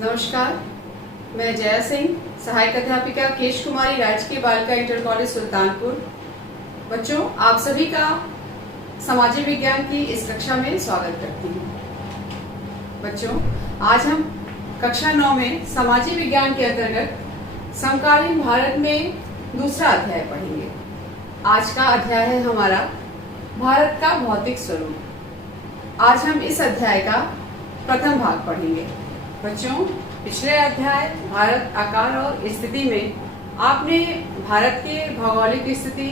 नमस्कार, मैं जया सिंह, सहायक अध्यापिका केश कुमारी राजकीय बालिका इंटर कॉलेज सुल्तानपुर। बच्चों, आप सभी का सामाजिक विज्ञान की इस कक्षा में स्वागत करती हूँ। बच्चों, आज हम कक्षा 9 में सामाजिक विज्ञान के अंतर्गत समकालीन भारत में दूसरा अध्याय पढ़ेंगे। आज का अध्याय है हमारा भारत का भौतिक स्वरूप। आज हम इस अध्याय का प्रथम भाग पढ़ेंगे। बच्चों, पिछले अध्याय भारत आकार और स्थिति में आपने भारत के भौगोलिक स्थिति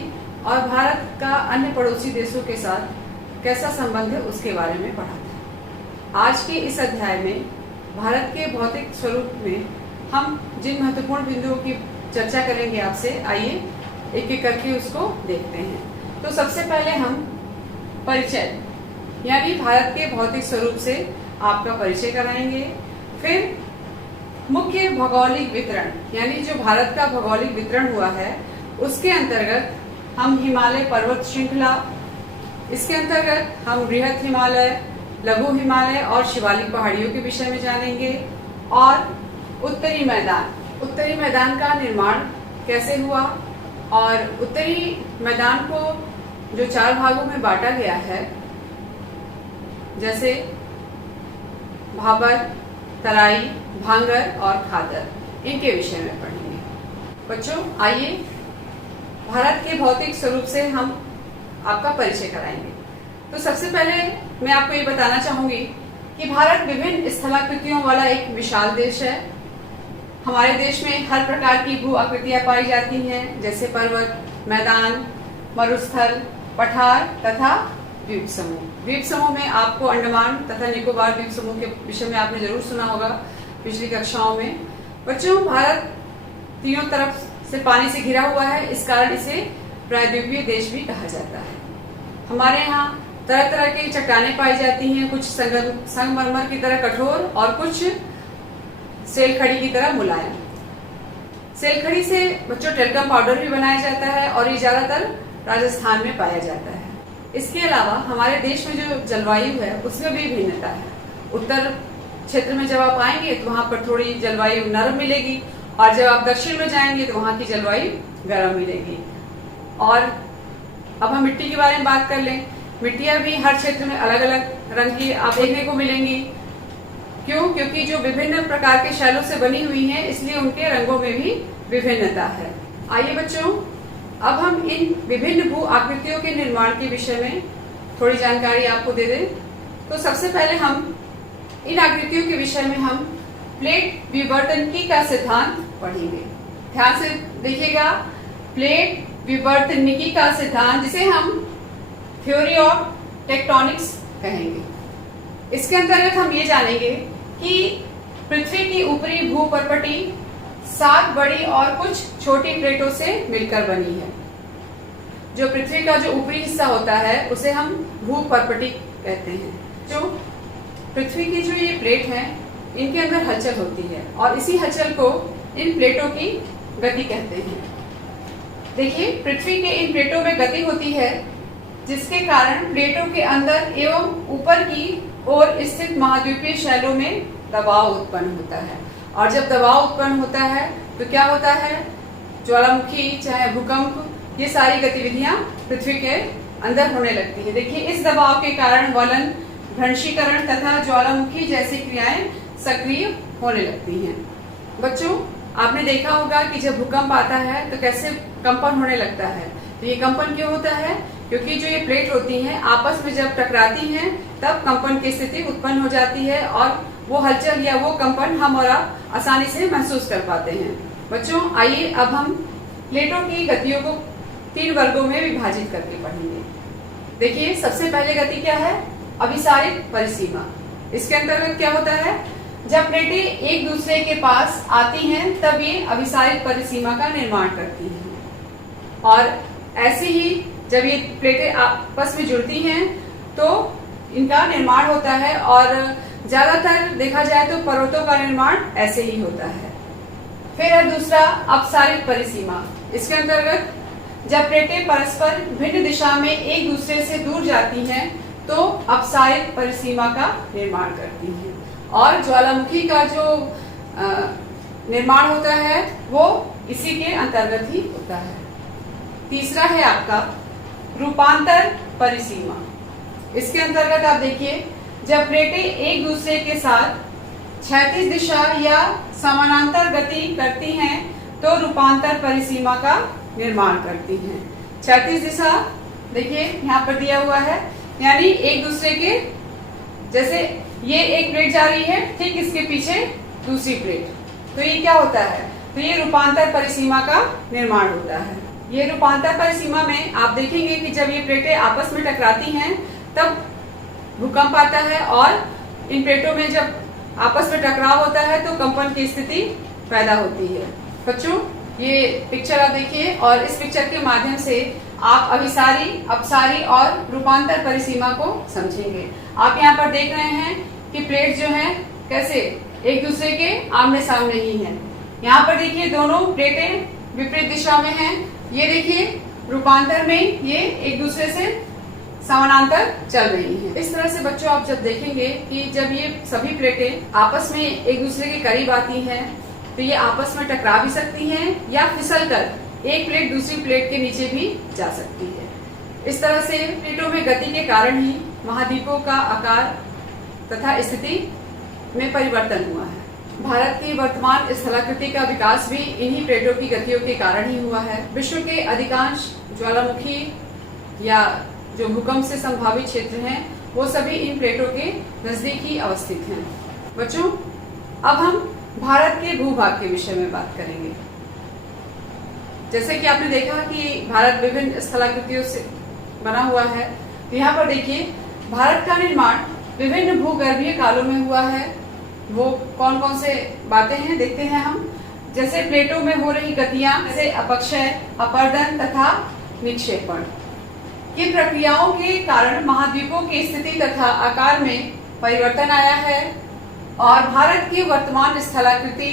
और भारत का अन्य पड़ोसी देशों के साथ कैसा संबंध है उसके बारे में पढ़ा था। आज के इस अध्याय में भारत के भौतिक स्वरूप में हम जिन महत्वपूर्ण बिंदुओं की चर्चा करेंगे आपसे, आइए एक एक करके उसको देखते हैं। तो सबसे पहले हम परिचय यानी भारत के भौतिक स्वरूप से आपका परिचय कराएंगे। फिर मुख्य भौगोलिक वितरण यानी जो भारत का भौगोलिक वितरण हुआ है उसके अंतर्गत हम हिमालय पर्वत श्रृंखला, इसके अंतर्गत हम बृहद हिमालय, लघु हिमालय और शिवालिक पहाड़ियों के विषय में जानेंगे। और उत्तरी मैदान का निर्माण कैसे हुआ और उत्तरी मैदान को जो 4 भागों में बांटा गया है, जैसे भाबर, तराई, भांगर और खादर, इनके विषय में पढ़ेंगे। बच्चों, आइए भारत के भौतिक स्वरूप से हम आपका परिचय कराएंगे। तो सबसे पहले मैं आपको ये बताना चाहूंगी कि भारत विभिन्न स्थलाकृतियों वाला एक विशाल देश है। हमारे देश में हर प्रकार की भू आकृतियां पाई जाती हैं, जैसे पर्वत, मैदान, मरुस्थल, पठार तथा द्वीप समूह। द्वीप समूह में आपको अंडमान तथा निकोबार द्वीप समूह के विषय में आपने जरूर सुना होगा पिछली कक्षाओं में। बच्चों, भारत तीनों तरफ से पानी से घिरा हुआ है, इस कारण इसे प्रायद्वीपीय देश भी कहा जाता है। हमारे यहाँ तरह तरह की चट्टानें पाई जाती हैं, कुछ संगमरमर की तरह कठोर और कुछ सेलखड़ी की तरह मुलायम। सेलखड़ी से बच्चों टेल्कम पाउडर भी बनाया जाता है और ये ज्यादातर राजस्थान में पाया जाता है। इसके अलावा हमारे देश में जो जलवायु है उसमें भी भिन्नता है। उत्तर क्षेत्र में जब आप आएंगे तो वहां पर थोड़ी जलवायु नरम मिलेगी और जब आप दक्षिण में जाएंगे तो वहां की जलवायु गर्म मिलेगी। और अब हम मिट्टी के बारे में बात कर लें। मिट्टियां भी हर क्षेत्र में अलग अलग रंग की आप देखने को मिलेंगी। क्यों? क्योंकि जो विभिन्न प्रकार के शैलों से बनी हुई हैं, इसलिए उनके रंगों में भी विभिन्नता है। आइए बच्चों, अब हम इन विभिन्न भू आकृतियों के निर्माण के विषय में थोड़ी जानकारी आपको दे दें। तो सबसे पहले हम इन आकृतियों के विषय में हम प्लेट विवर्तनिकी का सिद्धांत पढ़ेंगे। ध्यान से देखिएगा, प्लेट विवर्तनिकी का सिद्धांत, जिसे हम थ्योरी ऑफ टेक्टोनिक्स कहेंगे। इसके अंतर्गत हम ये जानेंगे कि पृथ्वी की ऊपरी भूपर्पटी 7 बड़ी और कुछ छोटी प्लेटों से मिलकर बनी है। जो पृथ्वी का जो ऊपरी हिस्सा होता है उसे हम भूपर्पटी कहते हैं। जो पृथ्वी की जो ये प्लेट है, इनके अंदर हलचल होती है और इसी हलचल को इन प्लेटों की गति कहते हैं। देखिए, पृथ्वी के इन प्लेटों में गति होती है, जिसके कारण प्लेटों के अंदर एवं ऊपर की ओर स्थित महाद्वीपीय शैलों में दबाव उत्पन्न होता है। और जब दबाव उत्पन्न होता है तो क्या होता है? ज्वालामुखी, चाहे भूकंप, ये सारी गतिविधियां पृथ्वी के अंदर होने लगती है। देखिए, इस दबाव के कारण वलन, भ्रंशीकरण तथा ज्वालामुखी जैसी क्रियाएं सक्रिय होने लगती हैं। बच्चों, आपने देखा होगा कि जब भूकंप आता है तो कैसे कंपन होने लगता है। तो ये कंपन क्यों होता है? क्योंकि जो ये प्लेट होती हैं आपस में जब टकराती हैं तब कंपन की स्थिति उत्पन्न हो जाती है और वो हलचल या वो कंपन हम और आप आसानी से महसूस कर पाते हैं। बच्चों, आइए अब हम प्लेटों की गतियों को 3 वर्गों में विभाजित करके पढ़ेंगे। देखिए, सबसे पहले गति क्या है? अभिसारित परिसीमा। इसके अंतर्गत क्या होता है? जब प्लेटें एक दूसरे के पास आती हैं तब ये अभिसारित परिसीमा का निर्माण करती हैं। और ऐसे ही जब ये प्लेटें आपस में जुड़ती हैं तो इनका निर्माण होता है और ज्यादातर देखा जाए तो पर्वतों का निर्माण ऐसे ही होता है। फिर है दूसरा अपसारित परिसीमा। इसके अंतर्गत जब प्लेटें परस्पर भिन्न दिशा में एक दूसरे से दूर जाती हैं तो अपसारित परिसीमा का निर्माण करती हैं। और ज्वालामुखी का जो निर्माण होता है वो इसी के अंतर्गत ही होता है। तीसरा है आपका रूपांतर परिसीमा। इसके अंतर्गत आप देखिए, जब प्लेटें एक दूसरे के साथ क्षैतिज दिशा या समानांतर गति करती हैं तो रूपांतर परिसीमा का निर्माण करती हैं। क्षैतिज दिशा देखिए यहाँ पर दिया हुआ है, यानी एक दूसरे के, जैसे ये एक प्लेट जा रही है, ठीक इसके पीछे दूसरी प्लेट, तो ये क्या होता है, तो ये रूपांतर परिसीमा का निर्माण होता है। ये रूपांतर परिसीमा में आप देखेंगे कि जब ये प्लेटें आपस में टकराती हैं तब भूकंप आता है, और इन प्लेटों में जब आपस में टकराव होता है तो कंपन की स्थिति पैदा होती है। बच्चों ये पिक्चर आप देखिए, और इस पिक्चर के माध्यम से आप अभिसारी, अपसारी और रूपांतर परिसीमा को समझेंगे। आप यहाँ पर देख रहे हैं कि प्लेट जो है कैसे एक दूसरे के आमने सामने ही है। यहाँ पर देखिए दोनों प्लेटें विपरीत दिशा में हैं। ये देखिए रूपांतर में ये एक दूसरे से समानांतर चल रही हैं। इस तरह से बच्चों आप जब देखेंगे कि जब ये सभी प्लेटें आपस में एक दूसरे के करीब आती हैं तो ये आपस में टकरा भी सकती हैं या फिसलकर एक प्लेट दूसरी प्लेट के नीचे भी जा सकती है। इस तरह से प्लेटों में गति के कारण ही महाद्वीपों का आकार तथा स्थिति में परिवर्तन हुआ है। भारत की वर्तमान स्थलाकृति का विकास भी इन्हीं प्लेटों की गतियों के कारण ही हुआ है। विश्व के अधिकांश ज्वालामुखी या जो भूकंप से संभावित क्षेत्र हैं वो सभी इन प्लेटों के नजदीक ही अवस्थित हैं। बच्चों अब हम भारत के भूभाग के विषय में बात करेंगे। जैसे कि आपने देखा कि भारत विभिन्न स्थलाकृतियों से बना हुआ है, तो यहाँ पर देखिए भारत का निर्माण विभिन्न भूगर्भीय कालों में हुआ है। वो कौन कौन से बातें हैं देखते हैं हम। जैसे प्लेटों में हो रही गतियां, जैसे अपक्षय, अपर्दन तथा निक्षेपण, की प्रक्रियाओं के कारण महाद्वीपों की स्थिति तथा आकार में परिवर्तन आया है और भारत की वर्तमान स्थलाकृति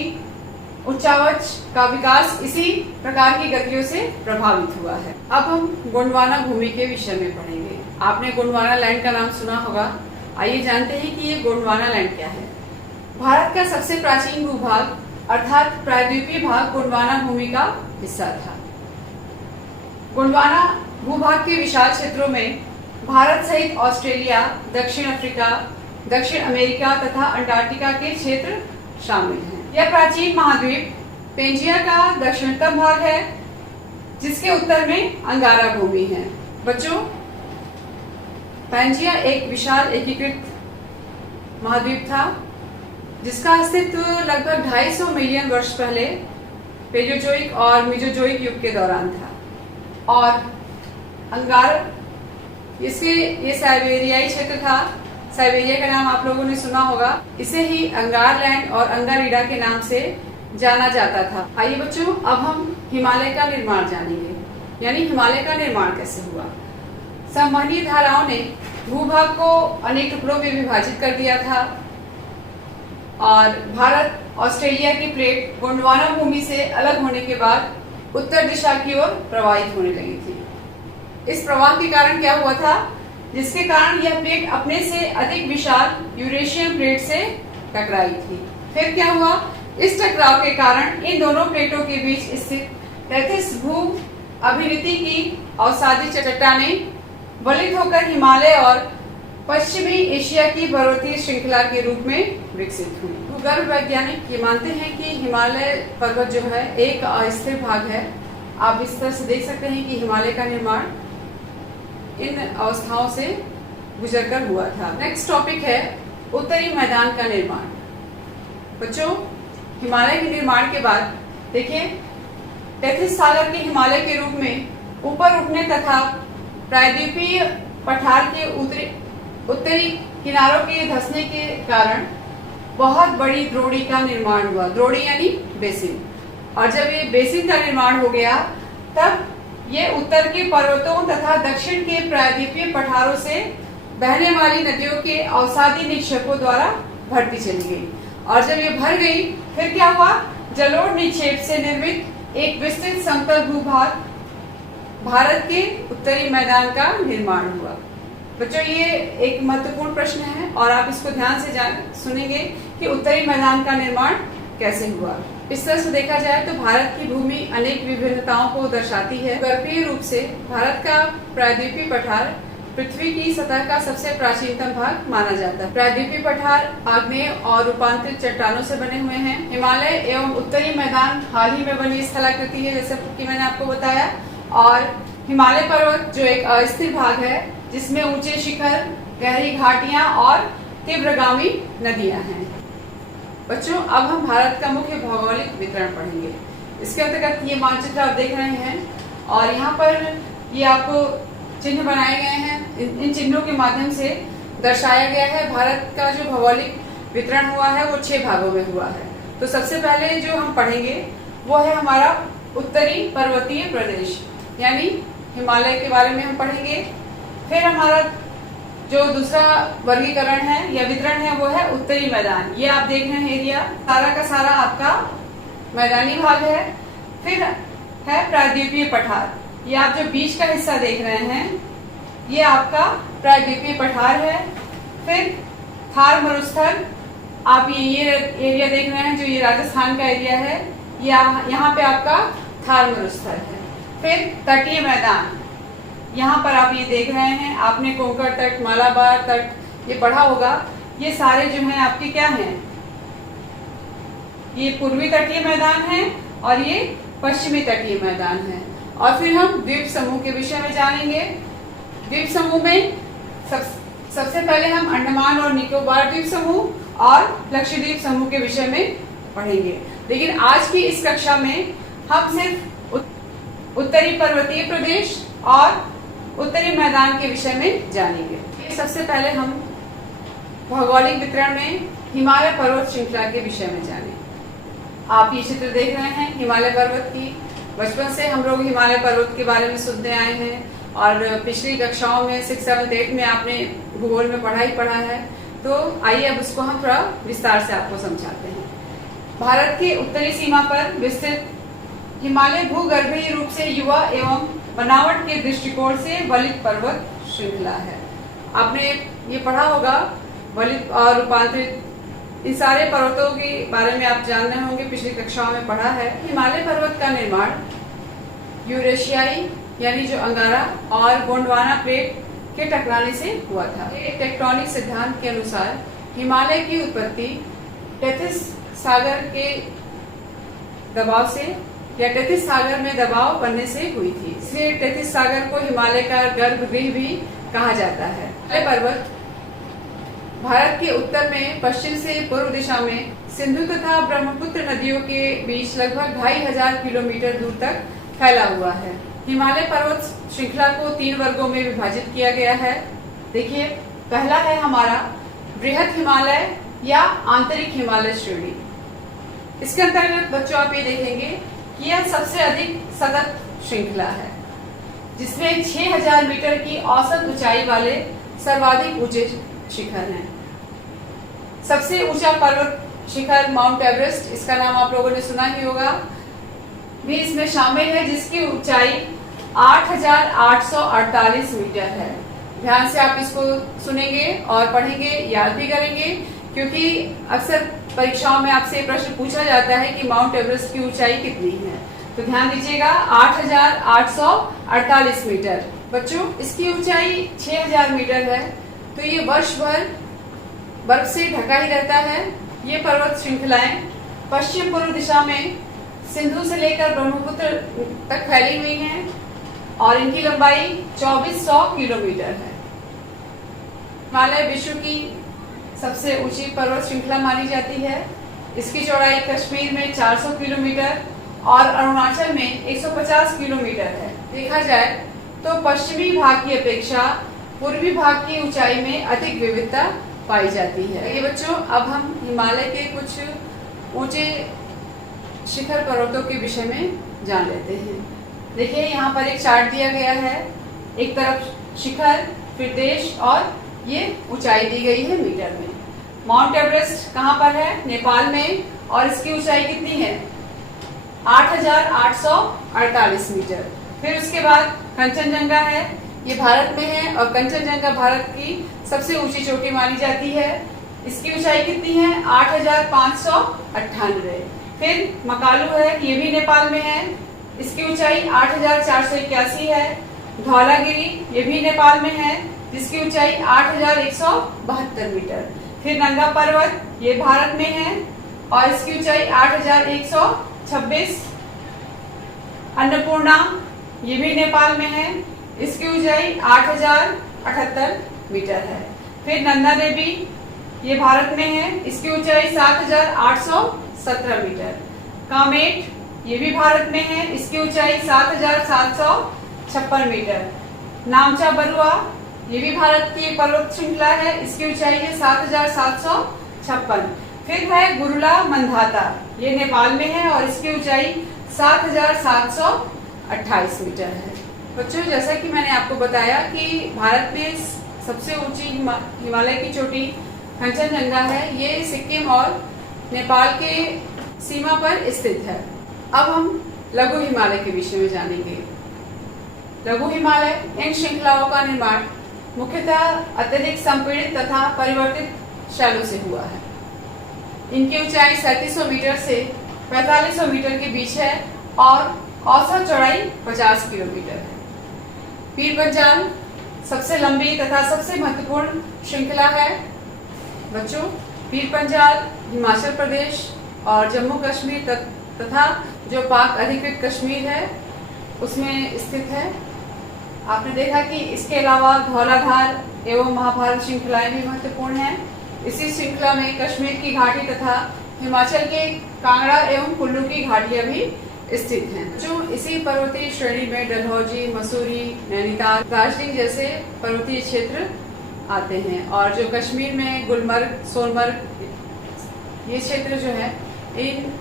उच्चावच का विकास इसी प्रकार की गतियों से प्रभावित हुआ है। अब हम गोंडवाना भूमि के विषय में पढ़ेंगे। आपने गोंडवाना लैंड का नाम सुना होगा। आइए जानते हैं कि ये गोंडवाना लैंड क्या है। भारत का सबसे प्राचीन भूभाग अर्थात प्रायद्वीपीय भाग गोंडवाना भूमि का हिस्सा था। गोंडवाना भूभाग के विशाल क्षेत्रों में भारत सहित ऑस्ट्रेलिया, दक्षिण अफ्रीका, दक्षिण अमेरिका तथा अंटार्कटिका के क्षेत्र शामिल हैं। यह प्राचीन महाद्वीप पेंजिया का दक्षिणतम भाग है, जिसके उत्तर में अंगारा भूमि है। बच्चों पेंजिया एक विशाल एकीकृत महाद्वीप था जिसका अस्तित्व लगभग 250 मिलियन वर्ष पहले पेलियोजोइक और मीजोजोइक युग के दौरान था। और अंगार ये साइबेरियाई क्षेत्र था। साइबेरिया का नाम आप लोगों ने सुना होगा। इसे ही अंगारलैंड और अंगारीडा के नाम से जाना जाता था। आइए बच्चों अब हम हिमालय का निर्माण जानेंगे, यानी हिमालय का निर्माण कैसे हुआ। संवहनीय धाराओं ने भूभाग को अनेक टुकड़ों में विभाजित कर दिया था और भारत ऑस्ट्रेलिया की प्लेट गोंडवाना भूमि से अलग होने के बाद उत्तर दिशा की ओर प्रवाहित होने लगी थी। इस प्रवाह के कारण क्या हुआ था, जिसके कारण यह प्लेट अपने से अधिक विशाल यूरेशियन प्लेट से टकराई थी। फिर क्या हुआ, इस टकराव के कारण इन दोनों प्लेटों के बीच स्थित 33 भू अभिनीति की अवसादी चट्टानें वलित होकर हिमालय और पश्चिमी एशिया की पर्वतीय श्रृंखला के रूप में विकसित हुई। भूगर्भ वैज्ञानिक ये मानते हैं कि हिमालय पर्वत जो है एक अस्थिर भाग है। आप इस तरह से देख सकते हैं कि हिमालय का निर्माण इन अवस्थाओं से गुजरकर हुआ था। नेक्स्ट टॉपिक है उत्तरी मैदान का निर्माण। बच्चों हिमालय के निर्माण के बाद देखिए 33 सागर के हिमालय के रूप में ऊपर उठने तथा प्रायद्वीपीय पठार के उत्तरी किनारों के धंसने के कारण बहुत बड़ी द्रोणी का निर्माण हुआ। द्रोणी यानी बेसिन। और जब ये बेसिन का निर्माण हो गया तब ये उत्तर के पर्वतों तथा दक्षिण के प्रायद्वीपीय पठारों से बहने वाली नदियों के अवसादी निक्षेपों द्वारा भरती चली गई। और जब ये भर गई फिर क्या हुआ, जलोढ़ निक्षेप से निर्मित एक विस्तृत समतल भूभाग भारत के उत्तरी मैदान का निर्माण हुआ। बच्चों ये एक महत्वपूर्ण प्रश्न है और आप इसको ध्यान से सुनेंगे कि उत्तरी मैदान का निर्माण कैसे हुआ। इस तरह से देखा जाए तो भारत की भूमि अनेक विभिन्नताओं को दर्शाती है। गर्भीय रूप से भारत का प्रायद्वीपीय पठार पृथ्वी की सतह का सबसे प्राचीनतम भाग माना जाता है। प्रायद्वीपीय पठार आग्नेय और रूपांतरित चट्टानों से बने हुए हैं। हिमालय एवं उत्तरी मैदान हाल ही में बनी स्थलाकृति है, जैसे कि मैंने आपको बताया। और हिमालय पर्वत जो एक अस्थिर भाग है, जिसमें ऊंचे शिखर, गहरी घाटियां और तीव्रगामी नदियां हैं। बच्चों, अब हम भारत का मुख्य भौगोलिक वितरण पढ़ेंगे। इसके अंतर्गत ये मानचित्र आप देख रहे हैं और यहाँ पर ये आपको चिन्ह बनाए गए हैं। इन चिन्हों के माध्यम से दर्शाया गया है भारत का जो भौगोलिक वितरण हुआ है वो 6 भागों में हुआ है। तो सबसे पहले जो हम पढ़ेंगे वो है हमारा उत्तरी पर्वतीय प्रदेश, यानी हिमालय के बारे में हम पढ़ेंगे। फिर हमारा जो दूसरा वर्गीकरण है या वितरण है वो है उत्तरी मैदान। ये आप देख रहे हैं एरिया सारा का सारा आपका मैदानी भाग है। फिर है प्रायद्वीपीय पठार, ये आप जो बीच का हिस्सा देख रहे हैं ये आपका प्रायद्वीपीय पठार है। फिर थार मरुस्थल, आप ये एरिया देख रहे हैं जो ये राजस्थान का एरिया है, ये यहाँ पे आपका थार मरुस्थल है। फिर तटीय मैदान, यहाँ पर आप ये देख रहे हैं, आपने कोंकण तट, मालाबार तट ये पढ़ा होगा। ये सारे जो हैं आपके क्या हैं, ये पूर्वी तटीय मैदान है और ये पश्चिमी तटीय मैदान है। और फिर हम द्वीप समूह के विषय में जानेंगे। द्वीप समूह में सबसे पहले हम अंडमान और निकोबार द्वीप समूह और लक्षद्वीप समूह के विषय में पढ़ेंगे। लेकिन आज की इस कक्षा में हम सिर्फ उत्तरी पर्वतीय प्रदेश और उत्तरी मैदान के विषय में जानेंगे। सबसे पहले हम भौगोलिक वितरण में हिमालय पर्वत श्रृंखला के विषय में जानें। आप ये चित्र देख रहे हैं हिमालय पर्वत की। बचपन से हम लोग हिमालय पर्वत के बारे में सुनते आए हैं और पिछली कक्षाओं में 6, 7, 8 में आपने भूगोल में पढ़ा है। तो आइए अब उसको हम थोड़ा विस्तार से आपको समझाते हैं। भारत के उत्तरी सीमा पर विस्तृत हिमालय भूगर्भीय रूप से युवा एवं बनावट के दृष्टिकोण से वलित पर्वत श्रृंखला है। आपने ये पढ़ा होगा वलित और रूपांतरित, इन सारे पर्वतों के बारे में आप जान रहे होंगे, पिछली कक्षाओं में पढ़ा है। हिमालय पर्वत का निर्माण यूरेशियाई यानी जो अंगारा और गोंडवाना प्लेट के टकराने से हुआ था। एक टेक्टोनिक सिद्धांत के अनुसार हिमालय की उत्पत्ति टेथिस सागर के दबाव से या टेथिस सागर में दबाव बनने से हुई थी, इसलिए टेथिस सागर को हिमालय का गर्भगृह भी कहा जाता है। हिमालय पर्वत भारत के उत्तर में पश्चिम से पूर्व दिशा में सिंधु तथा ब्रह्मपुत्र नदियों के बीच लगभग 2500 किलोमीटर दूर तक फैला हुआ है। हिमालय पर्वत श्रृंखला को 3 वर्गों में विभाजित किया गया है। देखिए, पहला है हमारा बृहद हिमालय या आंतरिक हिमालय श्रेणी। इसके अंतर्गत बच्चों आप ये देखेंगे कि यह सबसे अधिक सतत श्रृंखला है, जिसमें 6000 मीटर की औसत ऊंचाई वाले सर्वाधिक ऊंचे शिखर हैं। सबसे ऊंचा पर्वत शिखर माउंट एवरेस्ट, इसका नाम आप लोगों ने सुना ही होगा, भी इसमें शामिल है, जिसकी ऊंचाई 8848 मीटर है। ध्यान से आप इसको सुनेंगे और पढ़ेंगे, याद भी करेंगे, क्योंकि अक्सर परीक्षाओं में आपसे प्रश्न पूछा जाता है कि माउंट एवरेस्ट की ऊंचाई कितनी है। तो ध्यान दीजिएगा, 8848 मीटर। बच्चों, इसकी ऊंचाई 6000 मीटर है, तो ये वर्ष भर बर्फ से ढका ही रहता है। ये पर्वत श्रृंखलाएं पश्चिम पूर्व दिशा में सिंधु से लेकर ब्रह्मपुत्र तक फैली हुई हैं और इनकी लंबाई 2400 किलोमीटर है। हिमालय विश्व की सबसे ऊंची पर्वत श्रृंखला मानी जाती है। इसकी चौड़ाई कश्मीर में 400 किलोमीटर और अरुणाचल में 150 किलोमीटर है। देखा जाए तो पश्चिमी भाग की अपेक्षा पूर्वी भाग की ऊंचाई में अधिक विविधता पाई जाती है। ये बच्चों, अब हम हिमालय के कुछ ऊंचे शिखर पर्वतों के विषय में जान लेते हैं। देखिए, यहाँ पर एक चार्ट दिया गया है। एक तरफ शिखर, फिर देश और ये ऊंचाई दी गई है मीटर में। माउंट एवरेस्ट कहाँ पर है? नेपाल में, और इसकी ऊंचाई कितनी है? 8848 मीटर। फिर उसके बाद कंचनजंगा है, ये भारत में है और कंचनजंगा भारत की सबसे ऊंची चोटी मानी जाती है। इसकी ऊंचाई कितनी है? 8,598। फिर मकालू है, ये भी नेपाल में है, इसकी ऊंचाई 8,481 है। धौलागिरी ये भी नेपाल में है, जिसकी ऊंचाई 8,172 मीटर। फिर नंगा पर्वत ये भारत में है और इसकी ऊंचाई 8,126। अन्नपूर्णा ये भी नेपाल में है, इसकी ऊंचाई 8,078 मीटर है। फिर नंदा देवी ये भारत में है, इसकी ऊंचाई 7,817 मीटर। कामेट ये भी भारत में है, इसकी ऊंचाई 7,756 मीटर। नामचा बरुआ ये भी भारत की एक पर्वत श्रृंखला है, इसकी ऊंचाई है 7,756। फिर है गुरुला मंधाता, ये नेपाल में है और इसकी ऊंचाई 7,728 मीटर है। बच्चों, जैसा कि मैंने आपको बताया कि भारत में सबसे ऊंची हिमालय की चोटी कंचनजंगा है, ये सिक्किम और नेपाल के सीमा पर स्थित है। अब हम लघु हिमालय के विषय में जानेंगे। लघु हिमालय इन श्रृंखलाओं का निर्माण मुख्यतः अत्यधिक संपीड़ित तथा परिवर्तित शैलों से हुआ है। इनकी ऊंचाई 3700 मीटर से 4500 मीटर के बीच है और औसत चौड़ाई 50 किलोमीटर है। पीर पंजाल सबसे लंबी तथा सबसे महत्वपूर्ण श्रृंखला है। बच्चों, पीर पंजाल हिमाचल प्रदेश और जम्मू कश्मीर तथा जो पाक अधिकृत कश्मीर है उसमें स्थित है। आपने देखा कि इसके अलावा धौलाधार एवं महाभारत श्रृंखलाएं भी महत्वपूर्ण हैं। इसी श्रृंखला में कश्मीर की घाटी तथा हिमाचल के कांगड़ा एवं कुल्लू की घाटियां भी स्थित हैं। जो इसी पर्वतीय श्रेणी में डलहौजी, मसूरी, नैनीताल, दार्जिलिंग जैसे पर्वतीय क्षेत्र आते हैं और जो कश्मीर में गुलमर्ग, सोनमर्ग ये क्षेत्र जो है इन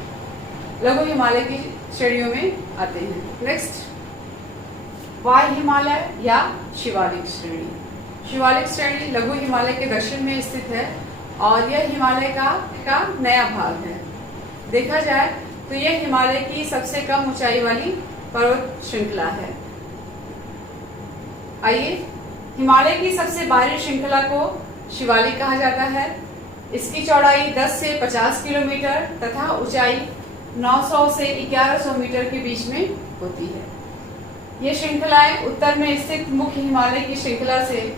लघु हिमालय की श्रेणियों में आते हैं। नेक्स्ट, वाय हिमालय या शिवालिक श्रेणी। शिवालिक श्रेणी लघु हिमालय के दक्षिण में स्थित है और यह हिमालय का नया भाग है। देखा जाए तो यह हिमालय की सबसे कम ऊंचाई वाली पर्वत श्रृंखला है। आइए, हिमालय की सबसे बाहरी श्रृंखला को शिवालिक कहा जाता है। इसकी चौड़ाई 10 से 50 किलोमीटर तथा ऊंचाई 900 से 1100 मीटर के बीच में होती है। ये श्रृंखलाएं उत्तर में स्थित मुख्य हिमालय की श्रृंखला से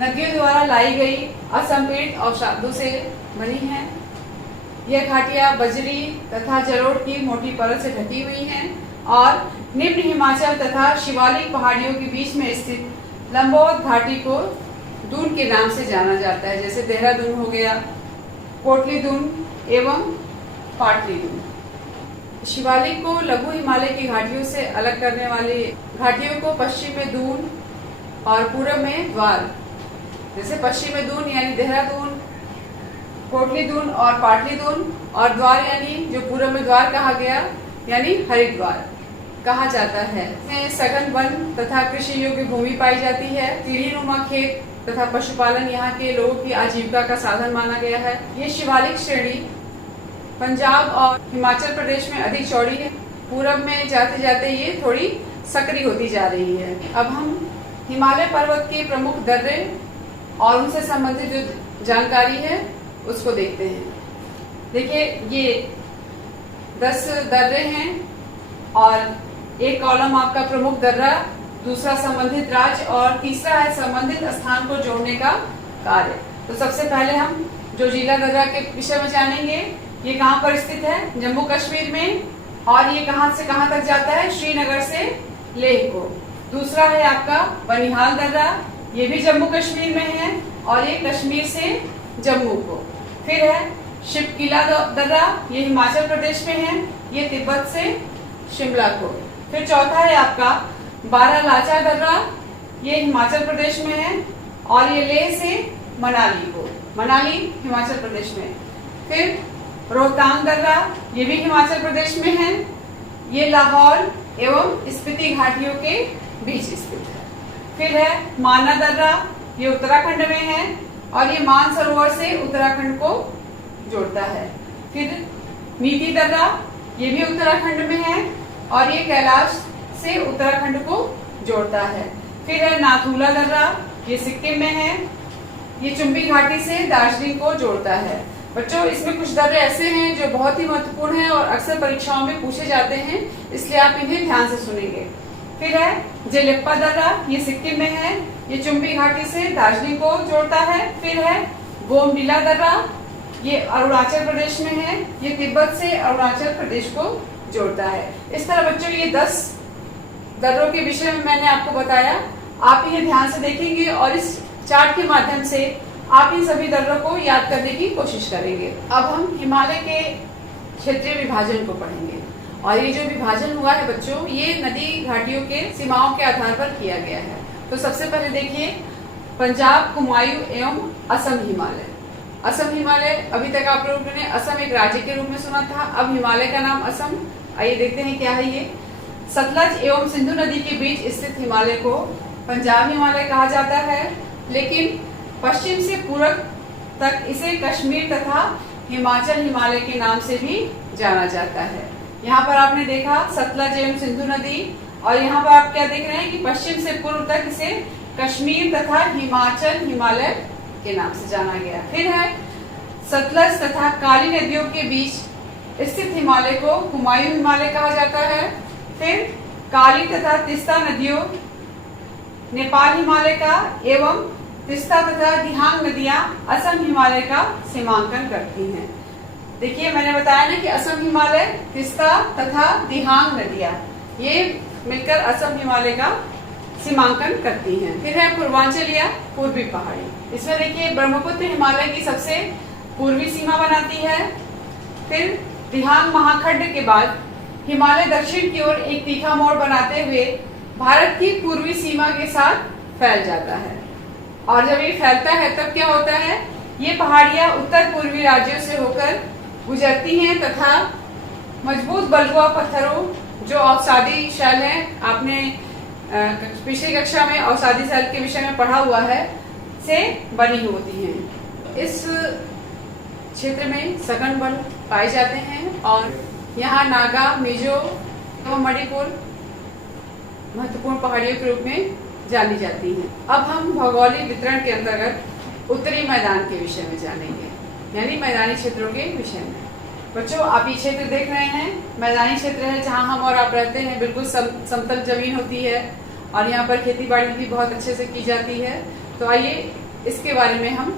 नदियों द्वारा लाई गई असंपीड़ित अवसादों से बनी हैं। यह घाटियां बजरी तथा जलोढ़ की मोटी परत से ढकी हुई हैं और निम्न हिमाचल तथा शिवालिक पहाड़ियों के बीच में स्थित लंबोद घाटी को दून के नाम से जाना जाता है, जैसे देहरादून हो गया, कोटली दून एवं पाटली दून। शिवालिक को लघु हिमालय की घाटियों से अलग करने वाली घाटियों को पश्चिम में दून और पूर्व में द्वार, जैसे पश्चिम में दून यानी देहरादून, कोटली दून और पाटली दून, और द्वार यानी जो पूर्व में द्वार कहा गया यानी हरिद्वार कहा जाता है। इसमें सघन वन तथा कृषि योग्य भूमि पाई जाती है। सीढ़ीनुमा खेत तथा पशुपालन यहाँ के लोगों की आजीविका का साधन माना गया है। ये शिवालिक श्रेणी पंजाब और हिमाचल प्रदेश में अधिक चौड़ी है। पूरब में जाते जाते ये थोड़ी सक्रिय होती जा रही है। अब हम हिमालय पर्वत के प्रमुख दर्रे और उनसे संबंधित जो जानकारी है उसको देखते हैं। देखिए, ये 10 दर्रे हैं और एक कॉलम आपका प्रमुख दर्रा, दूसरा संबंधित राज्य और तीसरा है संबंधित स्थान को जोड़ने का कार्य। तो सबसे पहले हम जोजिला दर्रा के विषय में जानेंगे। ये कहाँ पर स्थित है? जम्मू कश्मीर में। और ये कहाँ से कहाँ तक जाता है? श्रीनगर से लेह को। दूसरा है आपका बनिहाल दर्रा, ये भी जम्मू कश्मीर में है और ये कश्मीर से जम्मू को। फिर है शिवकिला दर्रा, ये हिमाचल प्रदेश में है, ये तिब्बत से शिमला को। फिर चौथा है आपका बारालाचा दर्रा, ये हिमाचल प्रदेश में है और ये लेह से मनाली को, मनाली हिमाचल प्रदेश में। फिर रोहतांग दर्रा, ये भी हिमाचल प्रदेश में है, ये लाहौर एवं स्पीति घाटियों के बीच स्थित है। फिर है माना दर्रा, ये उत्तराखंड में है और ये मानसरोवर से उत्तराखंड को जोड़ता है। फिर नीति दर्रा, ये भी उत्तराखंड में है और ये कैलाश से उत्तराखंड को जोड़ता है। फिर है नाथूला दर्रा, ये सिक्किम में है, ये चुंबी घाटी से दार्जिलिंग को जोड़ता है। बच्चों, इसमें कुछ दर्रे ऐसे हैं जो बहुत ही महत्वपूर्ण हैं और अक्सर परीक्षाओं में पूछे जाते हैं, इसलिए आप इन्हें ध्यान से सुनेंगे। फिर है जेलेप्पा दर्रा, ये सिक्किम में है, ये चुंबी घाटी से दार्जिलिंग को जोड़ता है। फिर है बोमडिला दर्रा, ये अरुणाचल प्रदेश में है, ये तिब्बत से अरुणाचल प्रदेश को जोड़ता है। इस तरह बच्चों ये 10 दर्रों के विषय में मैंने आपको बताया, आप इन्हें ध्यान से देखेंगे और इस चार्ट के माध्यम से आप इन सभी दर्रों को याद करने की कोशिश करेंगे। अब हम हिमालय के क्षेत्रीय विभाजन को पढ़ेंगे और ये जो विभाजन हुआ है बच्चों, ये नदी घाटियों के सीमाओं के आधार पर किया गया है। तो सबसे पहले देखिए पंजाब, कुमायूं एवं असम हिमालय। असम हिमालय, अभी तक आप लोगों ने असम एक राज्य के रूप में सुना था, अब हिमालय का नाम असम। आइए देखते हैं क्या है ये। सतलज एवं सिंधु नदी के बीच स्थित हिमालय को पंजाब हिमालय कहा जाता है, लेकिन पश्चिम से पूरब तक इसे कश्मीर तथा हिमाचल हिमालय के नाम से भी जाना जाता है। यहाँ पर आपने देखा सतलज एवं सिंधु नदी, और यहाँ पर आप क्या देख रहे हैं कि पश्चिम से पूर्व तक इसे कश्मीर तथा हिमाचल हिमालय के नाम से जाना गया। फिर है सतलज तथा काली नदियों के बीच स्थित हिमालय को कुमायूं हिमालय कहा जाता है। फिर काली तथा तिस्ता नदियों नेपाल हिमालय का एवं तिस्ता तथा दिहांग नदियां असम हिमालय का सीमांकन करती हैं। देखिए मैंने बताया ना कि असम हिमालय, तिस्ता तथा दिहांग नदियां ये मिलकर असम हिमालय का सीमांकन करती हैं। फिर है पूर्वांचल या पूर्वी पहाड़ी, इसमें देखिए ब्रह्मपुत्र हिमालय की सबसे पूर्वी सीमा बनाती है। फिर दिहांग महाखंड के बाद हिमालय दक्षिण की ओर एक तीखा मोड़ बनाते हुए भारत की पूर्वी सीमा के साथ फैल जाता है, और जब ये फैलता है तब क्या होता है, ये पहाड़ियां उत्तर पूर्वी राज्यों से होकर गुजरती हैं तथा मजबूत बलुआ पत्थरों, जो अवसादी शैल हैं, आपने पिछली कक्षा में अवसादी शैल के विषय में पढ़ा हुआ है, से बनी होती हैं। इस क्षेत्र में सघन वन पाए जाते हैं और यहाँ नागा, मिजो एवं मणिपुर महत्वपूर्ण पहाड़ियों के रूप में जानी जाती हैं। अब हम भौगोलिक वितरण के अंतर्गत उत्तरी मैदान के विषय में जानेंगे, यानी मैदानी क्षेत्रों के विषय में। बच्चों, आप ये क्षेत्र देख रहे हैं, मैदानी क्षेत्र है जहां हम और आप रहते हैं। बिल्कुल समतल जमीन होती है और यहाँ पर खेती बाड़ी भी बहुत अच्छे से की जाती है। तो आइए इसके बारे में हम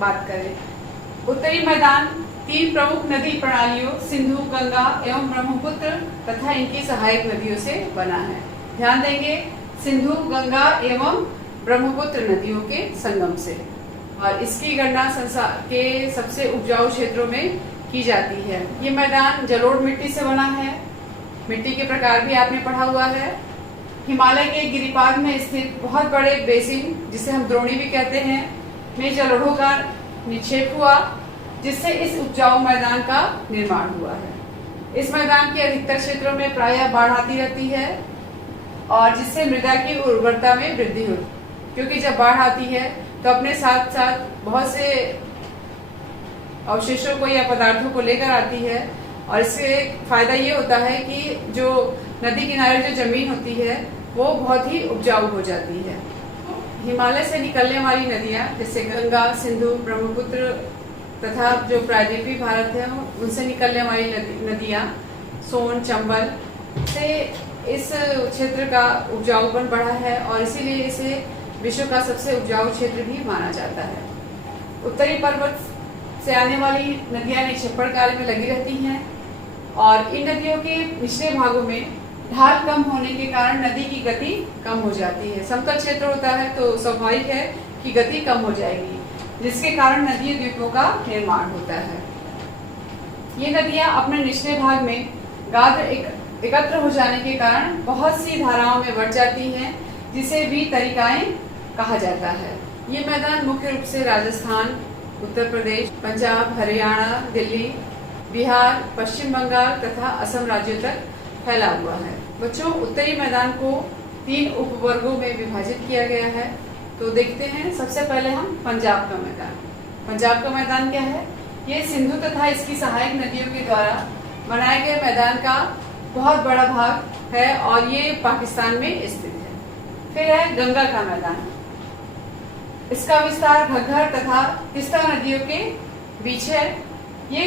बात करें। उत्तरी मैदान 3 प्रमुख नदी प्रणालियों सिंधु, गंगा एवं ब्रह्मपुत्र तथा इनकी सहायक नदियों से बना है। ध्यान देंगे, सिंधु, गंगा एवं ब्रह्मपुत्र नदियों के संगम से, और इसकी गणना संसार के सबसे उपजाऊ क्षेत्रों में की जाती है। ये मैदान जलोढ़ मिट्टी से बना है। मिट्टी के प्रकार भी आपने पढ़ा हुआ है। हिमालय के गिरिपाद में स्थित बहुत बड़े बेसिन, जिसे हम द्रोणी भी कहते हैं, में जलोढ़ों का निक्षेप हुआ, जिससे इस उपजाऊ मैदान का निर्माण हुआ है। इस मैदान के अधिकतर क्षेत्रों में प्रायः बाढ़ आती रहती है और जिससे मृदा की उर्वरता में वृद्धि होती है, क्योंकि जब बाढ़ आती है तो अपने साथ साथ बहुत से अवशेषों को या पदार्थों को लेकर आती है, और इससे फायदा ये होता है कि जो नदी किनारे जो जमीन होती है वो बहुत ही उपजाऊ हो जाती है। हिमालय से निकलने वाली नदियां जैसे गंगा, सिंधु, ब्रह्मपुत्र तथा जो प्रायद्वीपीय भारत है उनसे निकलने वाली नदियां सोन, चंबल से इस क्षेत्र का उपजाऊपन बढ़ा है और इसीलिए इसे विश्व का सबसे उपजाऊ क्षेत्र भी माना जाता है। उत्तरी पर्वत से आने वाली नदियां निक्षेपण कार्य में लगी रहती हैं और इन नदियों के निचले भागों में ढाल कम होने के कारण नदी की गति कम हो जाती है। समतल क्षेत्र होता है तो स्वाभाविक है कि गति कम हो जाएगी, जिसके कारण नदी द्वीपों का निर्माण होता है। ये नदियां अपने निचले भाग में गाद्र एकत्र हो जाने के कारण बहुत सी धाराओं में बढ़ जाती हैं, जिसे भी तरिकाएं कहा जाता है। ये मैदान मुख्य रूप से राजस्थान, उत्तर प्रदेश, पंजाब, हरियाणा, दिल्ली, बिहार, पश्चिम बंगाल तथा असम राज्यों तक फैला हुआ है। बच्चों, उत्तरी मैदान को 3 उपवर्गों में विभाजित किया गया है। तो देखते हैं, सबसे पहले हम पंजाब का मैदान। पंजाब का मैदान क्या है? ये सिंधु तथा इसकी सहायक नदियों के द्वारा बनाए गए मैदान का बहुत बड़ा भाग है और ये पाकिस्तान में स्थित है। फिर है गंगा का मैदान। इसका विस्तार घग्गर तथा तीस्ता नदियों के बीच है। ये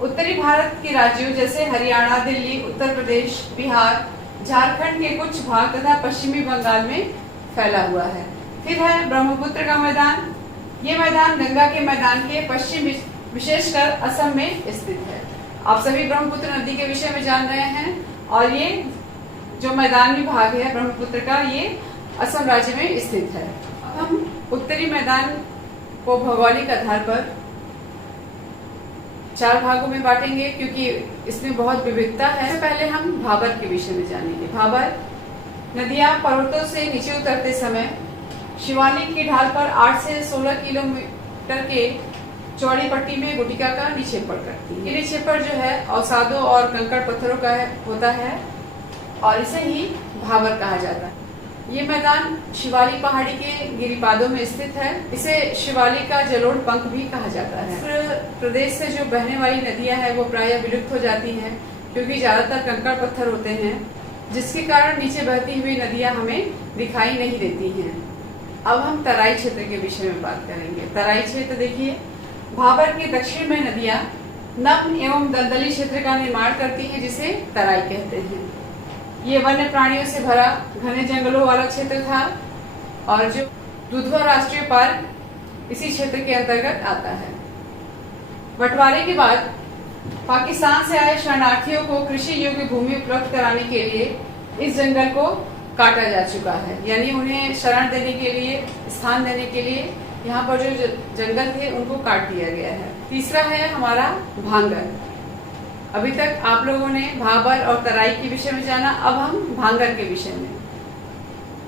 उत्तरी भारत के राज्यों जैसे हरियाणा, दिल्ली, उत्तर प्रदेश, बिहार, झारखंड के कुछ भाग तथा पश्चिमी बंगाल में फैला हुआ है। फिर है ब्रह्मपुत्र का मैदान। ये मैदान गंगा के मैदान के पश्चिम विशेषकर असम में स्थित है। आप सभी ब्रह्मपुत्र नदी के विषय में जान रहे हैं और ये जो मैदानी भाग है ब्रह्मपुत्र का, ये असम राज्य में स्थित है। अब हम उत्तरी मैदान को भौगोलिक आधार पर 4 भागों में बांटेंगे क्योंकि इसमें बहुत विविधता है। पहले हम भाबर के विषय में जानेंगे। भाबर नदियां पर्वतों से नीचे उतरते समय शिवालिक की ढाल पर 8 से 16 किलोमीटर के चौड़ी पट्टी में गुटिका का निक्षेपण करती है। ये निक्षेपण जो है अवसादों और कंकड़ पत्थरों का होता है और इसे ही भाबर कहा जाता है। ये मैदान शिवालिक पहाड़ी के गिरिपादों में स्थित है। इसे शिवालिक का जलोढ़ पंख भी कहा जाता है। प्रदेश से जो बहने वाली नदियां हैं वो प्रायः विलुप्त हो जाती हैं क्योंकि ज्यादातर कंकड़ पत्थर होते हैं, जिसके कारण नीचे बहती हुई नदियां हमें दिखाई नहीं देती हैं। अब हम तराई क्षेत्र के विषय में बात करेंगे। तराई क्षेत्र देखिए, भाबर के दक्षिण में नदियां नम एवं दलदली क्षेत्र का निर्माण करती हैं जिसे तराई कहते हैं। ये वन्य प्राणियों से भरा घने जंगलों वाला क्षेत्र था और जो दुधवा राष्ट्रीय पार्क इसी क्षेत्र के अंतर्गत आता है। बंटवारे के बाद पाकिस्तान से आए शरणार्थियों को कृषि योग्य भूमि उपलब्ध कराने के लिए इस जंगल को काटा जा चुका है, यानी उन्हें शरण देने के लिए, स्थान देने के लिए यहाँ पर जो जंगल थे उनको काट दिया गया है। तीसरा है हमारा भांगर। अभी तक आप लोगों ने भाबर और तराई के विषय में जाना, अब हम भांगर के विषय में।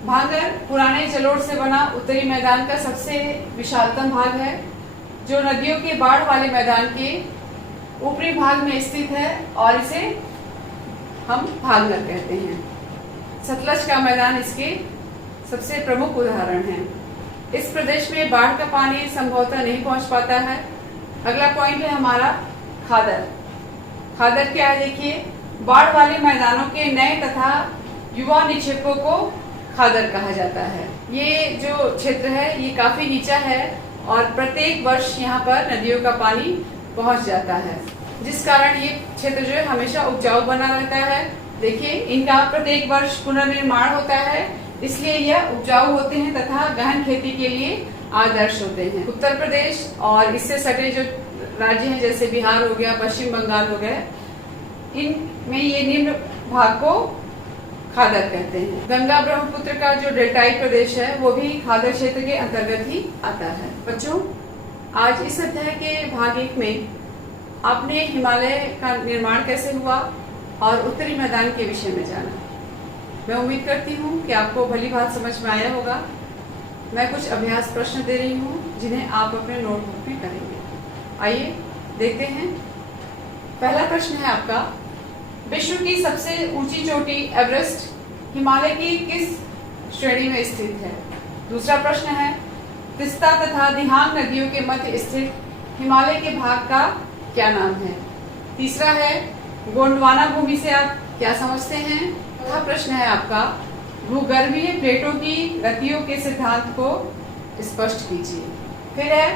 भांगर पुराने जलोढ़ से बना उत्तरी मैदान का सबसे विशालतम भाग है, जो नदियों के बाढ़ वाले मैदान के ऊपरी भाग में स्थित है और इसे हम भांगर कहते हैं। सतलज का मैदान इसके सबसे प्रमुख उदाहरण है। इस प्रदेश में बाढ़ का पानी संभवतः नहीं पहुंच पाता है। अगला पॉइंट है हमारा खादर। खादर क्या है देखिए, बाढ़ वाले मैदानों के नए तथा युवा निक्षेपों को खादर कहा जाता है। ये जो क्षेत्र है ये काफी नीचा है और प्रत्येक वर्ष यहाँ पर नदियों का पानी पहुंच जाता है, जिस कारण ये क्षेत्र जो है हमेशा उपजाऊ बना रहता है। देखिए, इनका प्रत्येक वर्ष पुनर्निर्माण होता है, इसलिए यह उपजाऊ होते हैं तथा गहन खेती के लिए आदर्श होते हैं। उत्तर प्रदेश और इससे सटे जो राज्य हैं जैसे बिहार हो गया, पश्चिम बंगाल हो गया, इनमें ये निम्न भाग को खादर कहते हैं। गंगा ब्रह्मपुत्र का जो डेल्टाई प्रदेश है वो भी खादर क्षेत्र के अंतर्गत ही आता है। बच्चों, आज इस अध्याय के भाग 1 में आपने हिमालय का निर्माण कैसे हुआ और उत्तरी मैदान के विषय में जाना। मैं उम्मीद करती हूँ कि आपको भली बात समझ में आया होगा। मैं कुछ अभ्यास प्रश्न दे रही हूँ जिन्हें आप अपने नोटबुक में करेंगे। आइए देखते हैं। पहला प्रश्न है आपका, विश्व की सबसे ऊंची चोटी एवरेस्ट हिमालय की किस श्रेणी में स्थित है? दूसरा प्रश्न है, तीस्ता तथा दिहांग नदियों के मध्य स्थित हिमालय के भाग का क्या नाम है? तीसरा है, गोंडवाना भूमि से आप क्या समझते हैं? चौथा प्रश्न है आपका, भूगर्भीय प्लेटों की गतियों के सिद्धांत को स्पष्ट कीजिए। फिर है,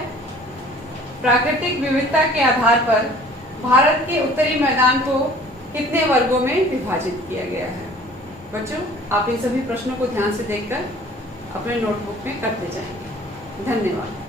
प्राकृतिक विविधता के आधार पर भारत के उत्तरी मैदान को कितने वर्गों में विभाजित किया गया है? बच्चों, आप इन सभी प्रश्नों को ध्यान से देखकर अपने नोटबुक में करते जाएंगे। धन्यवाद।